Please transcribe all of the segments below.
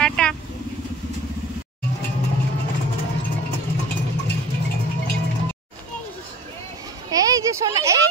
Tata. এই যে সোনা, এই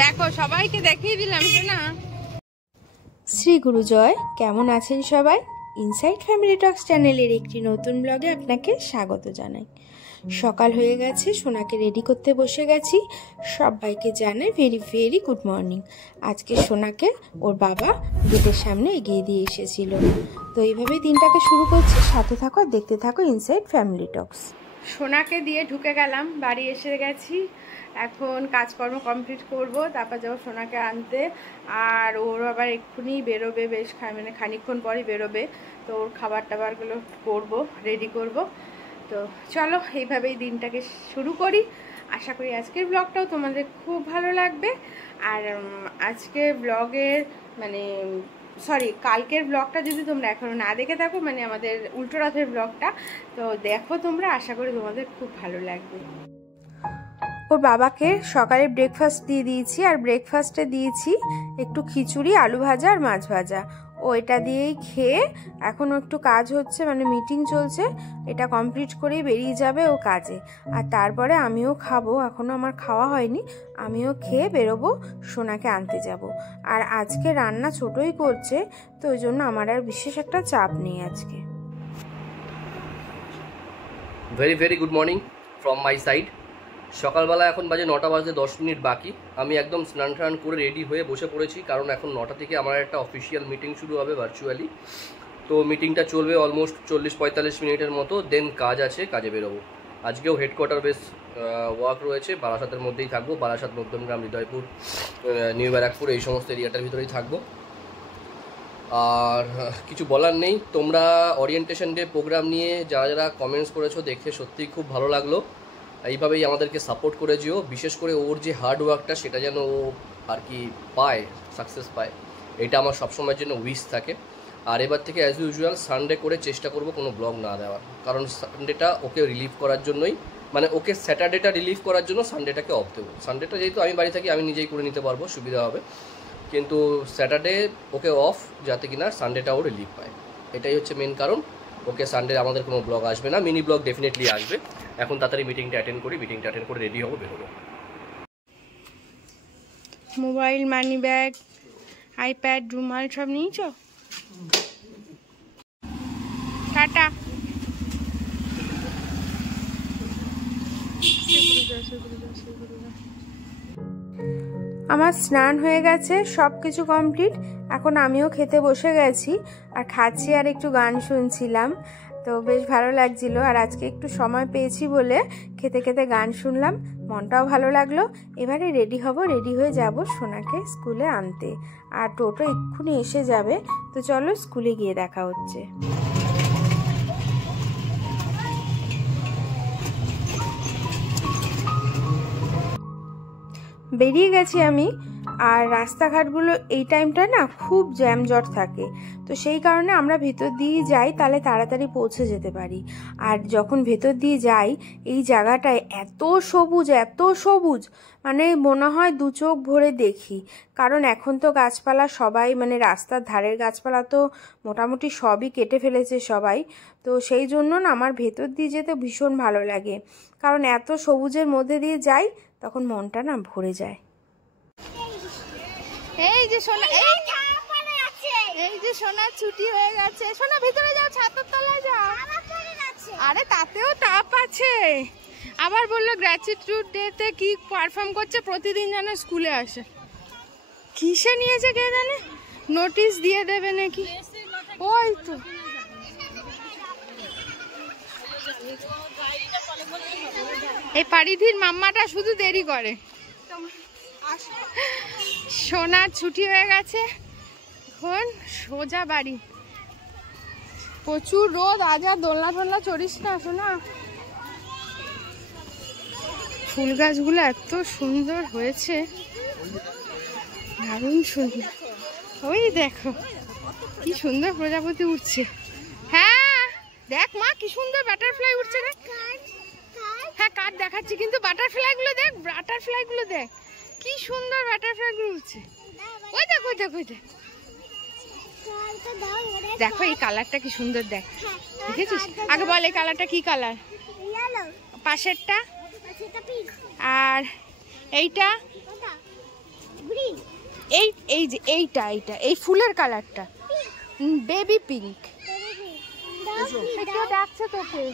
দেখো সবাইকে দেখিয়ে দিলাম সোনা। শ্রী গুরু জয়, কেমন আছেন সবাই? ইনসাইড ফ্যামিলি টক্স চ্যানেলের একটি নতুন ব্লগে আপনাকে স্বাগত জানাই। সকাল হয়ে গেছে, সোনাকে রেডি করতে বসে গেছি। সবাইকে জানাই ভেরি ভেরি গুড মর্নিং। আজকে সোনাকে ওর বাবা গেটের সামনে এগিয়ে দিয়ে এসেছিল। তো এইভাবেই দিনটাকে শুরু করছি। সাথে থাকো, দেখতে থাকো ইনসাইড ফ্যামিলি টক্স। সোনাকে দিয়ে ঢুকে গেলাম, বাড়ি এসে গেছি। এখন কাজকর্ম কমপ্লিট করব, তারপর যাবো সোনাকে আনতে। আর ওর আবার এক্ষুনি বেরোবে, বেশ খানিকক্ষণ পরই বেরোবে। তো ওর খাবার টাবারগুলো করব, রেডি করব। তো চলো এইভাবেই দিনটাকে শুরু করি। আশা করি আজকের ব্লগটাও তোমাদের খুব ভালো লাগবে। আর আজকের ব্লগের কালকের ব্লগটা যদি তোমরা এখনো না দেখে থাকো, আমাদের উল্টো রথের ব্লগটা, তো দেখো তোমরা, আশা করি তোমাদের খুব ভালো লাগবে। ওর বাবাকে সকালে ব্রেকফাস্ট দিয়ে দিয়েছি, আর ব্রেকফাস্টে দিয়েছি একটু খিচুড়ি, আলু ভাজা আর মাছ ভাজা। ও এটা দিয়েই খেয়ে, এখনও একটু কাজ হচ্ছে, মিটিং চলছে, এটা কমপ্লিট করেই বেরিয়ে যাবে ও কাজে। আর তারপরে আমিও খাবো, এখনও আমার খাওয়া হয়নি, আমিও খেয়ে বেরোবো, সোনাকে আনতে যাব। আর আজকে রান্না ছোটই করছে, তো ওই জন্য আমার আর বিশেষ একটা চাপ নেই আজকে। Very very good morning from my side. সকালবেলা এখন বাজে 9টা বাজতে 10 মিনিট বাকি। আমি একদম স্নান টান করে রেডি হয়ে বসে পড়েছি, কারণ এখন 9টা থেকে আমার একটা অফিসিয়াল মিটিং শুরু হবে ভার্চুয়ালি। তো মিটিংটা চলবে অলমোস্ট 40-45 মিনিটের মতো, দেন কাজ আছে, কাজে বেরোবো। আজকেও হেডকোয়ার্টার বেস ওয়ার্ক রয়েছে, বারাসাতের মধ্যেই থাকবো। বারাসাত, মধ্যমগ্রাম, হৃদয়পুর, নিউ ব্যারাকপুর, এই সমস্ত এরিয়াটার ভিতরেই থাকবো। আর কিছু বলার নেই। তোমরা ওরিয়েন্টেশন ডে প্রোগ্রাম নিয়ে যারা যারা কমেন্টস করেছো, দেখে সত্যিই খুব ভালো লাগলো। এইভাবেই আমাদেরকে সাপোর্ট করে যেও। বিশেষ করে ওর যে হার্ড ওয়ার্কটা, সেটা যেন ও আর কি পায়, সাকসেস পায়, এটা আমার সবসময়ের জন্য উইশ থাকে। আর এবার থেকে অ্যাজ ইউজুয়াল সানডে করে চেষ্টা করব কোনো ব্লগ না দেওয়ার, কারণ সানডেটা ওকে রিলিভ করার জন্যই, ওকে স্যাটারডেটা রিলিভ করার জন্য সানডেটাকে অফ দেবো। সানডেটা যেহেতু আমি বাড়ি থাকি, আমি নিজেই করে নিতে পারবো, সুবিধা হবে। কিন্তু স্যাটারডে ওকে অফ, যাতে কিনা সানডেটা ও রিলিভ পায়, এটাই হচ্ছে মেন কারণ। ওকে সানডে আমাদের কোনো ব্লগ আসবে না, মিনি ব্লগ ডেফিনেটলি আসবে। এখন তাড়াতাড়ি মিটিংটা অ্যাটেন্ড করি, মিটিংটা অ্যাটেন্ড করে রেডি হবো, বেরোবো। মোবাইল, মানি ব্যাগ, আইপ্যাড, রুমাল সব নিয়েছ? টাটা। আমার স্নান হয়ে গেছে, সব কিছু কমপ্লিট। এখন আমিও খেতে বসে গেছি, আর খাচ্ছি আর একটু গান শুনছিলাম, তো বেশ ভালো লাগছিল। আর আজকে একটু সময় পেয়েছি বলে খেতে খেতে গান শুনলাম, মনটাও ভালো লাগলো। এবারে রেডি হব, রেডি হয়ে যাব সোনাকে স্কুলে আনতে। আর টোটো এক্ষুনি এসে যাবে, তো চলো স্কুলে গিয়ে দেখা হচ্ছে। বেরিয়ে গেছি আমি। আর রাস্তাঘাটগুলো এই টাইমটায় না খুব জ্যামজট থাকে, তো সেই কারণে আমরা ভেতর দিয়ে যাই, তাহলে তাড়াতাড়ি পৌঁছে যেতে পারি। আর যখন ভেতর দিয়ে যাই, এই জায়গাটায় এত সবুজ, এত সবুজ, মনে হয় দু চোখ ভরে দেখি। কারণ এখন তো গাছপালা সবাই, রাস্তার ধারের গাছপালা তো মোটামুটি সবই কেটে ফেলেছে সবাই। তো সেই জন্য না আমার ভেতর দিয়ে যেতে ভীষণ ভালো লাগে, কারণ এত সবুজের মধ্যে দিয়ে যাই, তখন মনটা না ভরে যায়। এই যে সোনা, এই যে সোনার ছুটি হয়ে গেছে। সোনা ভিতরে যাও, ছাতার তলায় যাও। আরে তাতেও তাপ আছে। আবার বললো গ্র্যাটিটিউড ডেতে কি পারফর্ম করছে, প্রতিদিন যেন স্কুলে আসে। কিসে নিয়েছে কে জানে, নোটিশ দিয়ে দেবে নাকি। ওই তো এই পারিধির মাম্মাটা শুধু দেরি করে। সোনার ছুটি হয়ে গেছে, এখন সোজা বাড়ি। প্রচুর রোদ, আজ আর দোলনা টোলনা চড়িস না সোনা। ফুল গাছগুলো এত সুন্দর হয়েছে, দারুণ সুন্দর। ওই দেখো কি সুন্দর প্রজাপতি উঠছে। হ্যাঁ দেখ মা, কি সুন্দর বাটারফ্লাই উঠছে। দেখ, হ্যাঁ কাঠ দেখাচ্ছি, কিন্তু বাটারফ্লাই গুলো দেখ, বাটারফ্লাই গুলো দেখ, কি সুন্দর বাটারফ্লাই গুলো উঠছে। ওই দেখ, ওই দেখ, ওই দেখ। দেখো এই কালারটা কি সুন্দর, দেখ দেখেছিস? আগে বল এই কালারটা কি কালার? পাশেরটা আর এইটা, এই যে এইটা এই ফুলের কালারটা বেবি পিঙ্ক। কেউ ডাকছে তোকে।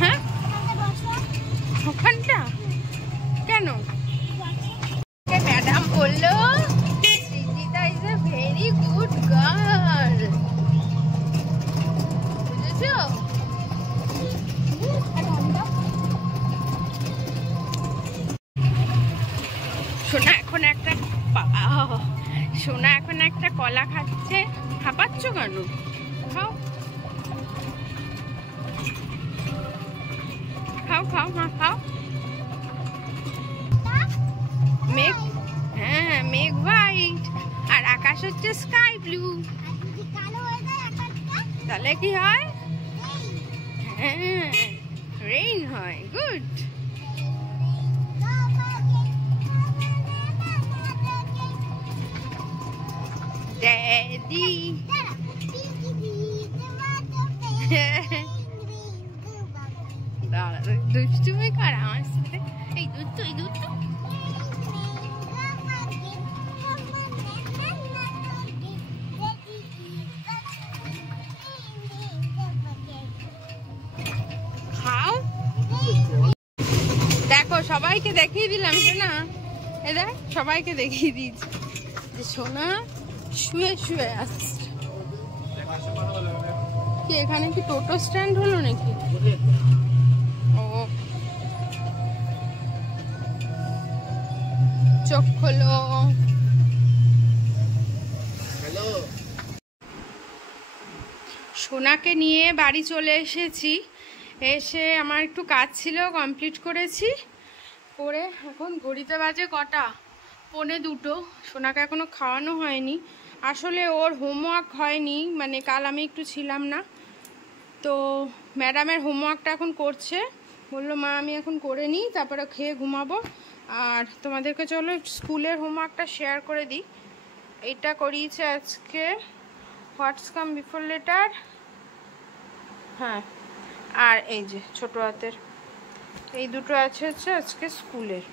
হ্যাঁ ওখানটা কেন? ম্যাডাম বললো Srijita is a very good girl, বুঝেছো? সোনা এখন একটা কলা খাচ্ছে। হাঁপাচ্ছ কেন? খাও খাও খাও, মা খাও। মেঘ, হ্যাঁ মেঘ হোয়াইট আর আকাশ হচ্ছে স্কাই ব্লু। তাহলে কি হয়? হ্যাঁ রেইন হয়। গুড। ড্যাডি দুষ্টুমি কর আমার সাথে। এই দুধ এই দুধ খাও। দেখো সবাইকে দেখিয়ে দিলাম সোনা, এ দেখ সবাইকে দেখিয়ে দিয়েছি যে সোনা শুয়ে শুয়ে আসছে। কি এখানে কি টোটো স্ট্যান্ড হলো নাকি? ও চোখ খোলো। সোনাকে নিয়ে বাড়ি চলে এসেছি। এসে আমার একটু কাজ ছিল, কমপ্লিট করেছি। করে এখন ঘড়িতে বাজে কটা? 1:45। সোনাকে এখনো খাওয়ানো হয়নি। আসলে ওর হোমওয়ার্ক হয়নি, মানে কাল আমি একটু ছিলাম না, তো ম্যাডামের হোমওয়ার্কটা এখন করছে। বললো মা আমি এখন করে নিই, তারপরে খেয়ে ঘুমাবো। আর তোমাদেরকে চলো স্কুলের হোমওয়ার্কটা শেয়ার করে দিই। এটা করিয়েছে আজকে হোয়াটস কাম বিফোর লেটার, হ্যাঁ, আর এই যে ছোট হাতের এই দুটো আছে হচ্ছে আজকে স্কুলের।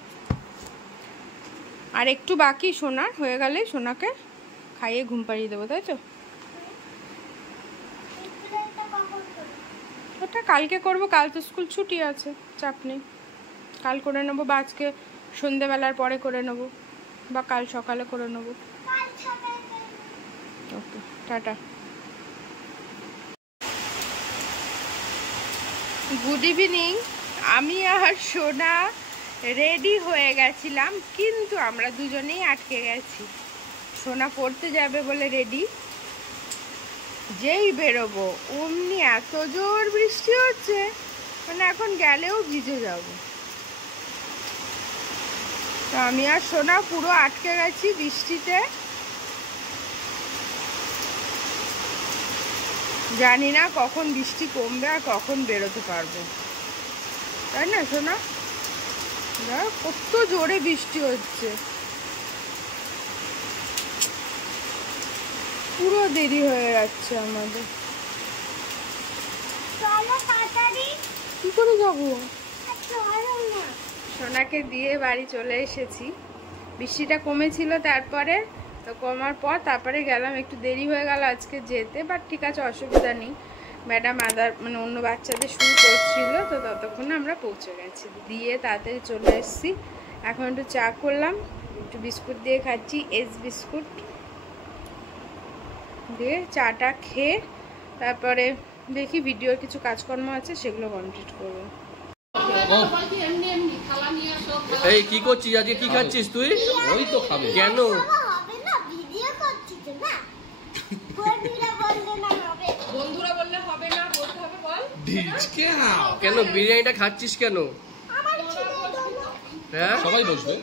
আর একটু বাকি সোনার, হয়ে গেলে সোনাকে খাইয়ে ঘুম পাড়িয়ে দেবো, তাই তো? ওটা কালকে করবো, কাল তো স্কুল ছুটি আছে, চাপ নেই। কাল করে নেবো, বা আজকে সন্ধেবেলার পরে করে নেবো, বা কাল সকালে করে নেবো। ওকে টাটা। Good evening. আমি আর সোনা রেডি হয়ে গেছিলাম, কিন্তু আমরা দুজনেই আটকে গেছি। সোনা পড়তে যাবে বলে রেডি, যেই বেরোবো অমনি এত জোর বৃষ্টি হচ্ছে, মানে এখন গেলেও ভিজে যাব। তো আমি আর সোনা পুরো আটকে গেছি বৃষ্টিতে। জানি না কখন বৃষ্টি কমবে আর কখন বেরোতে পারবো, তাই না সোনা? কত জোরে বৃষ্টি হচ্ছে, পুরো দেরি হয়ে যাচ্ছে আমাদের। কি করে যাবো? সোনাকে দিয়ে বাড়ি চলে এসেছি। বৃষ্টিটা কমেছিল, তারপরে তো কমার পর তারপরে গেলাম। একটু দেরি হয়ে গেল আজকে যেতে, বাট ঠিক আছে, অসুবিধা নেই। ম্যাডাম মানে অন্য বাচ্চাদের শুরু করছিল, তো ততক্ষণে আমরা পৌঁছে গেছি। দিয়ে তাড়াতাড়ি চলে এসেছি। এখন একটু চা করলাম, একটু বিস্কুট দিয়ে খাচ্ছি, এস বিস্কুট দিয়ে। চাটা খেয়ে তারপরে দেখি ভিডিওর কিছু কাজকর্ম আছে, সেগুলো কমপ্লিট করবো। এই কি করছিস আজকে? কি খাচ্ছিস তুই? ওই তো খাবে। কেন? কেন বিরিয়ানিটা খাচ্ছিস কেন? হ্যাঁ সবাই বসবে।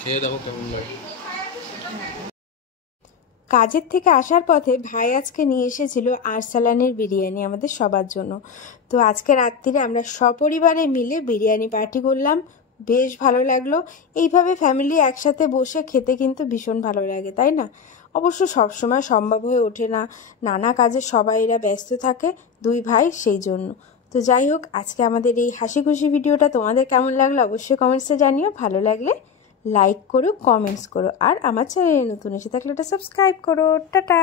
খেয়ে দেখো কেমন লাগে। কাজের থেকে আসার পথে ভাই আজকে নিয়ে এসেছিল আরসালানের বিরিয়ানি আমাদের সবার জন্য। তো আজকে রাত্রিরে আমরা সপরিবারে মিলে বিরিয়ানি পার্টি করলাম, বেশ ভালো লাগলো। এইভাবে ফ্যামিলি একসাথে বসে খেতে কিন্তু ভীষণ ভালো লাগে, তাই না? অবশ্য সবসময় সম্ভব হয়ে ওঠে না, নানা কাজে সবাই এরা ব্যস্ত থাকে, দুই ভাই, সেই জন্য। তো যাই হোক, আজকে আমাদের এই হাসি খুশি ভিডিওটা তোমাদের কেমন লাগলো অবশ্যই কমেন্টসে জানিও। ভালো লাগলে লাইক করো, কমেন্টস করো, আর আমার চ্যানেলে নতুন এসে থাকলে ওটা সাবস্ক্রাইব করো। টাটা।